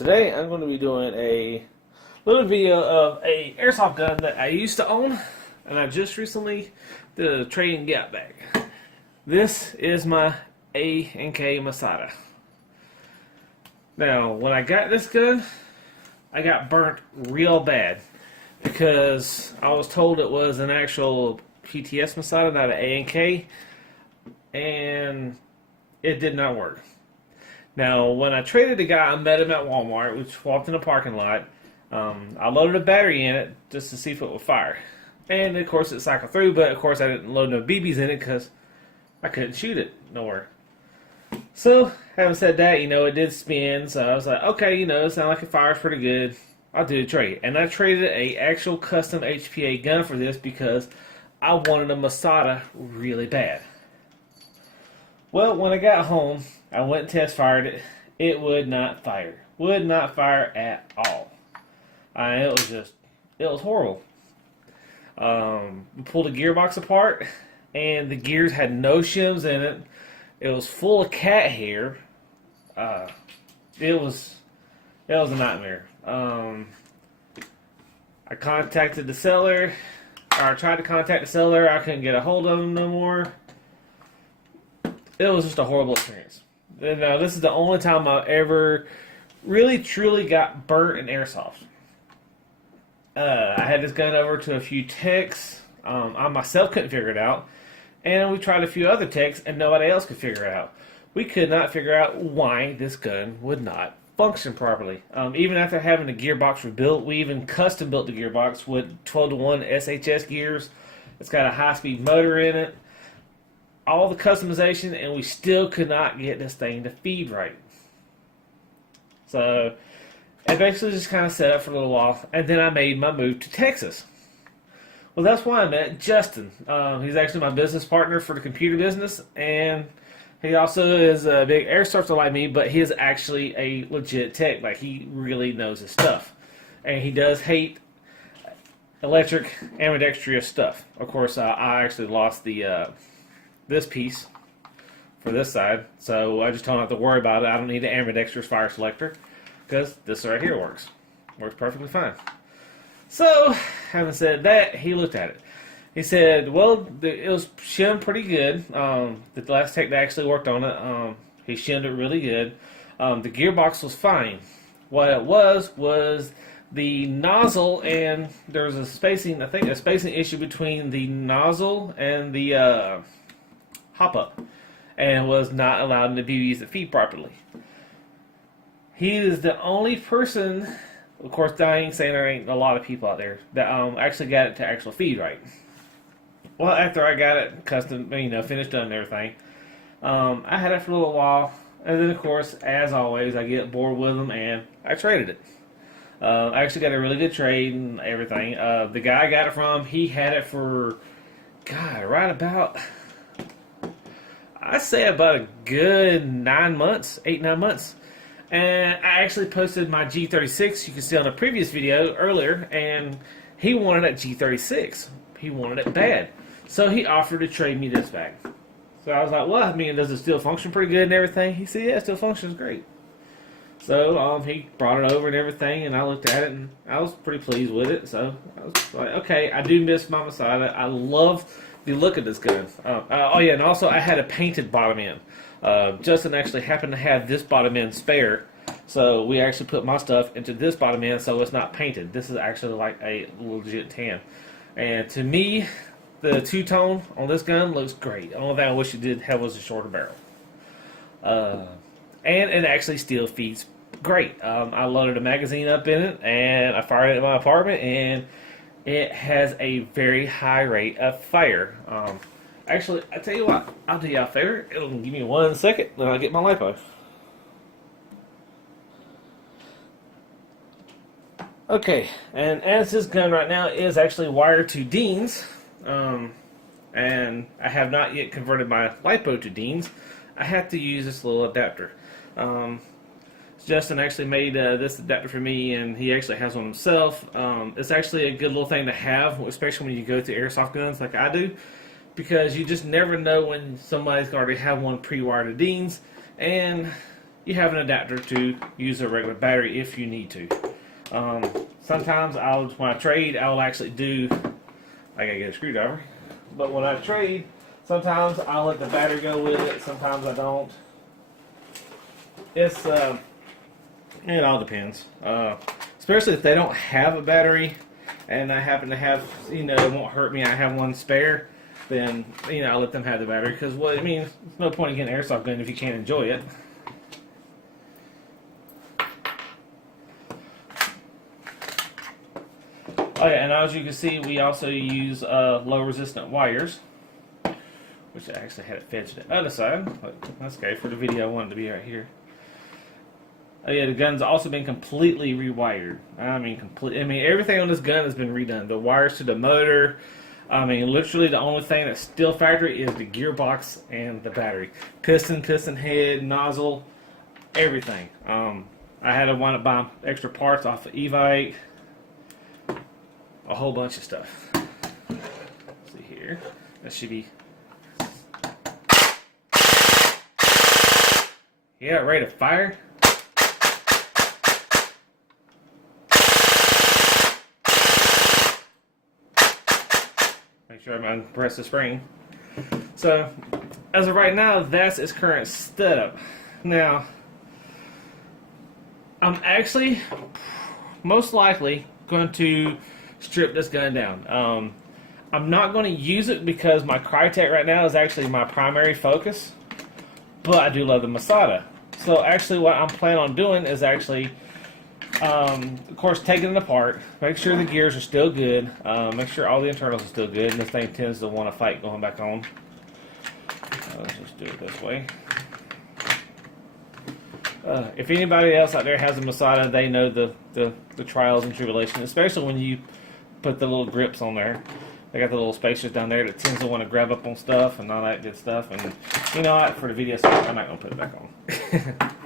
Today I'm going to be doing a little video of a airsoft gun that I used to own, and I just recently did a trade and get back. This is my A&K Masada. Now, when I got this gun, I got burnt real bad because I was told it was an actual PTS Masada, not an A&K, and it did not work. Now, when I traded the guy, I met him at Walmart. We walked in the parking lot. I loaded a battery in it just to see if it would fire. And, of course, it cycled through, but, of course, I didn't load no BBs in it because I couldn't shoot it nowhere. So, having said that, it did spin. So, I was like, okay, it sounds like it fires pretty good. I'll do the trade. And I traded a actual custom HPA gun for this because I wanted a Masada really bad. Well, when I got home, I went and test fired it. It would not fire. Would not fire at all. It was horrible. We pulled the gearbox apart, and the gears had no shims in it. It was full of cat hair. It was a nightmare. I contacted the seller, or I tried to contact the seller. I couldn't get a hold of him no more. It was just a horrible experience. Now, this is the only time I ever really, truly got burnt in airsoft. I had this gun over to a few techs. I myself couldn't figure it out. And we tried a few other techs, and nobody else could figure it out. We could not figure out why this gun would not function properly. Even after having the gearbox rebuilt, we even custom built the gearbox with 12-to-1 SHS gears. It's got a high-speed motor in it. All the customization, and we still could not get this thing to feed right. So, I basically just kind of set up for a little while, and then I made my move to Texas. Well, that's why I met Justin. He's actually my business partner for the computer business, and he also is a big airsofter like me, but he is actually a legit tech. Like, he really knows his stuff. And he does hate electric ambidextrous stuff. Of course, I actually lost the this piece for this side, so I just told him not to worry about it. I don't need an ambidextrous fire selector because this right here works perfectly fine. So, having said that, he looked at it. He said, well, it was shimmed pretty good. The last tech that actually worked on it, he shimmed it really good. The gearbox was fine. What it was the nozzle, and there was a spacing issue between the nozzle and the hop-up, and was not allowing the BBs to feed properly. He is the only person, of course, I ain't saying there ain't a lot of people out there, that actually got it to actual feed right. Well, after I got it custom, finished done and everything, I had it for a little while, and then, of course, as always, I get bored with them, and I traded it. I actually got a really good trade and everything. The guy I got it from, he had it for, right about, I'd say about a good 9 months, 8-9 months. And I actually posted my G36, you can see on the previous video earlier, and he wanted that G36. He wanted it bad. So he offered to trade me this back. So I was like, well, does it still function pretty good and everything? He said, yeah, it still functions great. So he brought it over and everything, and I looked at it, and I was pretty pleased with it. So I was like, okay, I do miss my Masada. I love the look of this gun. And also I had a painted bottom end. Justin actually happened to have this bottom end spare, so we actually put my stuff into this bottom end, so it's not painted. This is actually like a legit tan. And to me, the two-tone on this gun looks great. The only thing I wish it did have was a shorter barrel. And it actually still feeds great. I loaded a magazine up in it, and I fired it in my apartment, and it has a very high rate of fire. Actually, I tell you what, I'll do you a favor. It'll give me 1 second, then I'll get my lipo. Okay, and as this gun right now is actually wired to Dean's, and I have not yet converted my lipo to Dean's, I have to use this little adapter. Justin actually made this adapter for me, and he actually has one himself. It's actually a good little thing to have, especially when you go to airsoft guns like I do, because you just never know when somebody's going to have one pre-wired to Dean's, and you have an adapter to use a regular battery if you need to. Sometimes when I trade, I'll actually do, I gotta get a screwdriver, but when I trade, sometimes I'll let the battery go with it, sometimes I don't. It all depends. Especially if they don't have a battery and I happen to have, it won't hurt me, I have one spare, then, I'll let them have the battery. Because, there's no point in getting an airsoft gun if you can't enjoy it. Oh yeah, and as you can see, we also use low resistant wires, which I actually had it fed to the other side, but that's okay. For the video, I wanted to be right here. Oh yeah, the gun's also been completely rewired. Everything on this gun has been redone. The wires to the motor. Literally the only thing that's still factory is the gearbox and the battery. Piston head, nozzle, everything. I had to wind up buying extra parts off of Evite. A whole bunch of stuff. Let's see here. That should be... Yeah, ready to fire. Make sure I'm press the spring. So, as of right now, that's its current setup. Now, I'm actually most likely going to strip this gun down. I'm not going to use it because my Crytek right now is actually my primary focus, but I do love the Masada. So actually what I'm planning on doing is actually, of course, taking it apart, make sure the gears are still good, make sure all the internals are still good, and this thing tends to want to fight going back on. Let's just do it this way. If anybody else out there has a Masada, they know the trials and tribulations, especially when you put the little grips on there. They got the little spacers down there that tends to want to grab up on stuff and all that good stuff. And you know what? For the video, I'm not going to put it back on.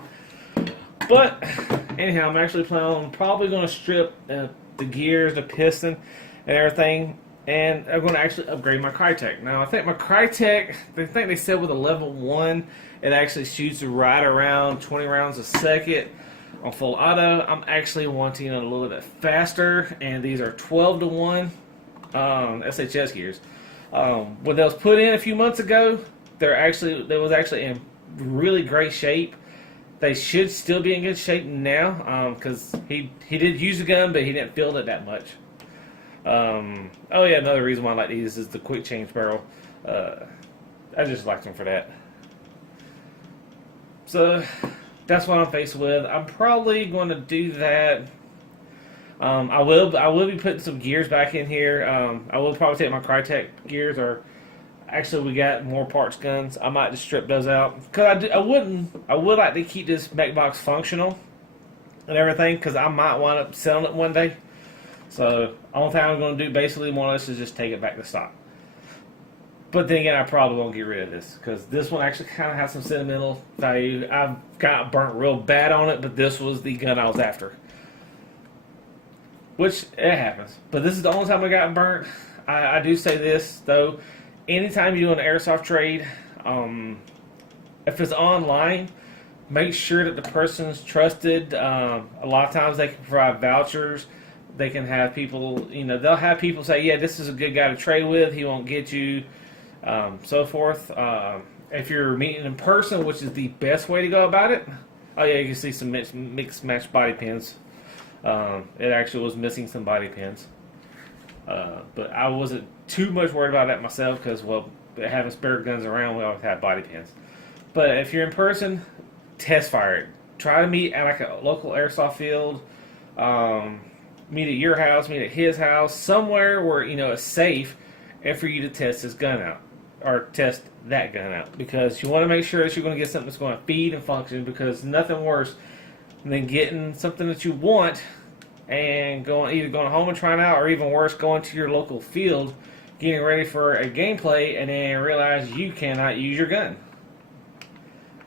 But anyhow, I'm actually planning on probably going to strip the gears, the piston, and everything. And I'm going to actually upgrade my Crytek. Now, I think my Crytek, they said with a level 1, it actually shoots right around 20 rounds a second on full auto. I'm actually wanting it a little bit faster, and these are 12-to-1 SHS gears. When they was put in a few months ago, they was actually in really great shape. They should still be in good shape now, because he did use the gun, but he didn't feel it that much. Oh yeah, another reason why I like these is the quick change barrel. I just like them for that. So that's what I'm faced with. I'm probably going to do that. I will be putting some gears back in here. I will probably take my Crytek gears, or actually we got more parts guns. I might just strip those out because I would like to keep this mech box functional and everything, because I might wind up selling it one day. So only thing I'm going to do basically more or less is just take it back to stock. But then again, I probably won't get rid of this, because this one actually kind of has some sentimental value. I've got burnt real bad on it, but this was the gun I was after. Which, it happens. But this is the only time I got burnt. I do say this, though. Anytime you do an airsoft trade, if it's online, make sure that the person's trusted. A lot of times they can provide vouchers. They can have people, they'll have people say, yeah, this is a good guy to trade with. He won't get you, so forth. If you're meeting in person, which is the best way to go about it. Oh yeah, you can see some mixed match body pins. It actually was missing some body pins. But I wasn't too much worried about that myself, because, well, having spare guns around, we always have body pins. But if you're in person, test fire it. Try to meet at like a local airsoft field. Meet at your house, meet at his house, somewhere where it's safe, and for you to test his gun out, or test that gun out, because you want to make sure that you're going to get something that's going to feed and function, because nothing worse than getting something that you want and either going home and trying it out, or even worse, going to your local field, getting ready for a gameplay, and then realize you cannot use your gun.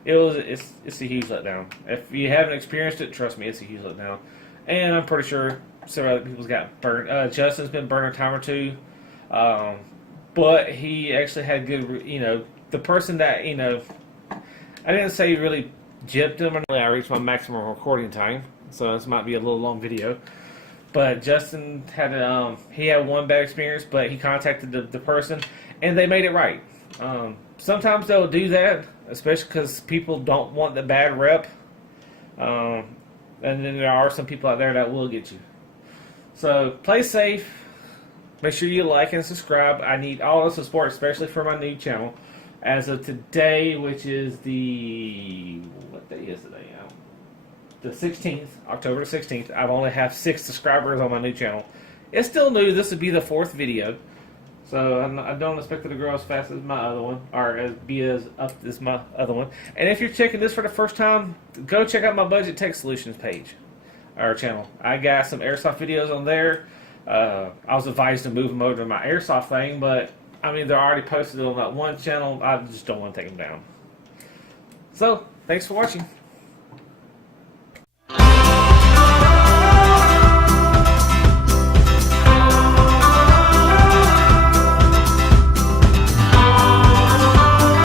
It's a huge letdown. If you haven't experienced it, trust me, it's a huge letdown. And I'm pretty sure several other people's got burnt. Justin's been burned a time or two. But he actually had good, the person that, I didn't say really gypped him, and I reached my maximum recording time, so this might be a little long video. But Justin had he had one bad experience, but he contacted the person, and they made it right. Sometimes they'll do that, especially because people don't want the bad rep. And then there are some people out there that will get you. So play safe. Make sure you like and subscribe. I need all the support, especially for my new channel. As of today, which is what day is today? The 16th, October the 16th. I've only have 6 subscribers on my new channel. It's still new. This would be the 4th video. So I don't expect it to grow as fast as my other one, or be as up as my other one. And if you're checking this for the first time, go check out my Budget Tech Solutions page, or channel. I got some Airsoft videos on there. I was advised to move them over to my Airsoft thing, but I mean, they're already posted on that one channel. I just don't want to take them down. So, thanks for watching.